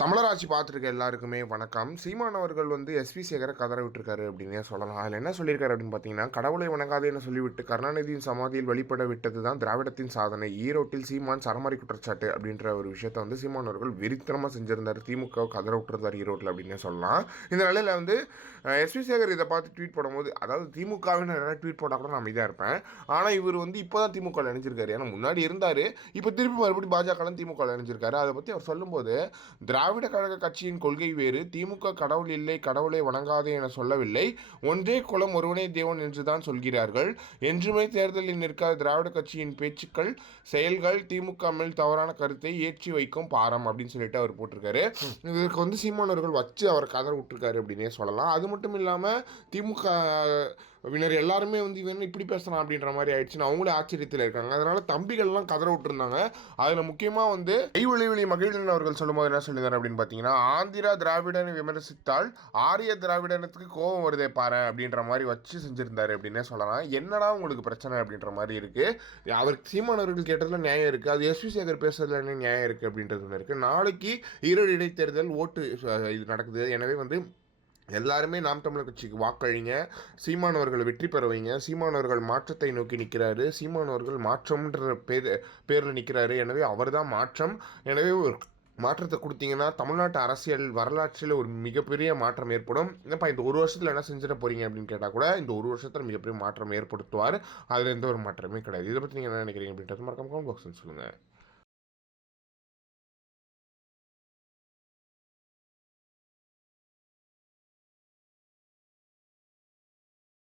தமிழராட்சி பார்த்துருக்க எல்லாருக்குமே வணக்கம். சீமான் அவர்கள் வந்து எஸ்வி சேகரை கதற விட்டுருக்காரு அப்படின்னே சொல்லலாம். அதில் என்ன சொல்லியிருக்காரு அப்படின்னு பார்த்தீங்கன்னா கடவுளை வணங்காதேன்னு சொல்லிவிட்டு கருணாநிதியின் சமாதியில் வெளிப்பட விட்டது தான் திராவிடத்தின் சாதனை. ஈரோட்டில் சீமான் சரமாரி குற்றச்சாட்டு அப்படின்ற ஒரு விஷயத்தை வந்து சீமான் அவர்கள் வெறித்தனமாக செஞ்சிருந்தார். திமுக கதற விட்டுருந்தார் ஈரோட்டில் அப்படின்னு சொல்லலாம். இந்த நிலையில் வந்து எஸ்வி சேகர் இதை பார்த்து ட்வீட் போடும்போது அதாவது திமுகவின் நிறைய ட்வீட் போட்டால் கூட நான் இதாக இருப்பேன். ஆனால் இவர் வந்து இப்போ தான் திமுக இணைஞ்சிருக்காரு. ஏன்னா முன்னாடி இருந்தார். இப்போ திருப்பி மறுபடியும் பாஜகலாம் திமுக இணைஞ்சிருக்காரு. அதை பற்றி அவர் சொல்லும்போது திராவிட கழக கட்சியின் கொள்கை வேறு. திமுக கடவுள் இல்லை கடவுளை வணங்காதே என சொல்லவில்லை. ஒன்றே குலம் ஒருவனே தேவன் என்றுதான் சொல்கிறார்கள். என்றுமே தேர்தலில் நிற்காத திராவிட கட்சியின் பேச்சுக்கள் செயல்கள் திமுக மேல் தவறான கருத்தை ஏற்றி வைக்கும் பாரம் அப்படின்னு சொல்லிட்டு அவர் போட்டிருக்காரு. இதற்கு வந்து சீமானவர்கள் வச்சு அவர் கதற விட்டுருக்காரு அப்படின்னே சொல்லலாம். அது மட்டும் இல்லாமல் திமுக வினர் எல்லாருமே வந்து இவன் இப்படி பேசுகிறான் அப்படின்ற மாதிரி ஆயிடுச்சுன்னு அவங்களே ஆச்சரியத்தில் இருக்காங்க. அதனால தம்பிகள்லாம் கதற விட்டுருந்தாங்க. அதில் முக்கியமாக வந்து கைவெளிவெளி மகிழ்ந்தன் அவர்கள் சொல்லும்போது என்ன சொல்லியிருந்தார் அப்படின்னு பார்த்தீங்கன்னா ஆந்திரா திராவிடனை விமர்சித்தால் ஆரிய திராவிடனத்துக்கு கோபம் வருதே பாரு அப்படின்ற மாதிரி வச்சு செஞ்சுருந்தாரு அப்படின்னே சொல்லலாம். என்னடா உங்களுக்கு பிரச்சனை அப்படின்ற மாதிரி இருக்குது அவர் சீமானவர்கள் கேட்டதில் நியாயம் இருக்குது அது எஸ்வி சேகர் பேசுறதுல என்ன நியாயம் இருக்குது அப்படின்றது ஒன்று இருக்குது நாளைக்கு ஈரோடு இடைத்தேர்தல் ஓட்டு இது நடக்குது. எனவே வந்து எல்லாருமே நாம் தமிழர் கட்சிக்கு வாக்களிங்க. சீமானவர்களை வெற்றி பெற வைங்க. சீமானவர்கள் மாற்றத்தை நோக்கி நிற்கிறாரு. சீமானவர்கள் மாற்றம்ன்ற பேர் பேரில் நிற்கிறாரு. எனவே அவர்தான் மாற்றம். எனவே ஒரு மாற்றத்தை கொடுத்தீங்கன்னா தமிழ்நாட்டு அரசியல் வரலாற்றில் ஒரு மிகப்பெரிய மாற்றம் ஏற்படும். என்னப்பா இந்த ஒரு வருஷத்தில் என்ன செஞ்சிட போகிறீங்க அப்படின்னு கேட்டால் கூட இந்த ஒரு வருஷத்தில் மிகப்பெரிய மாற்றம் ஏற்படுத்துவார். அதில் எந்த ஒரு மாற்றமே கிடையாது. இதை பற்றி நீங்கள் என்ன நினைக்கிறீங்க அப்படின்றது மறக்காம கமெண்ட் பாக்ஸ்னு சொல்லுங்கள்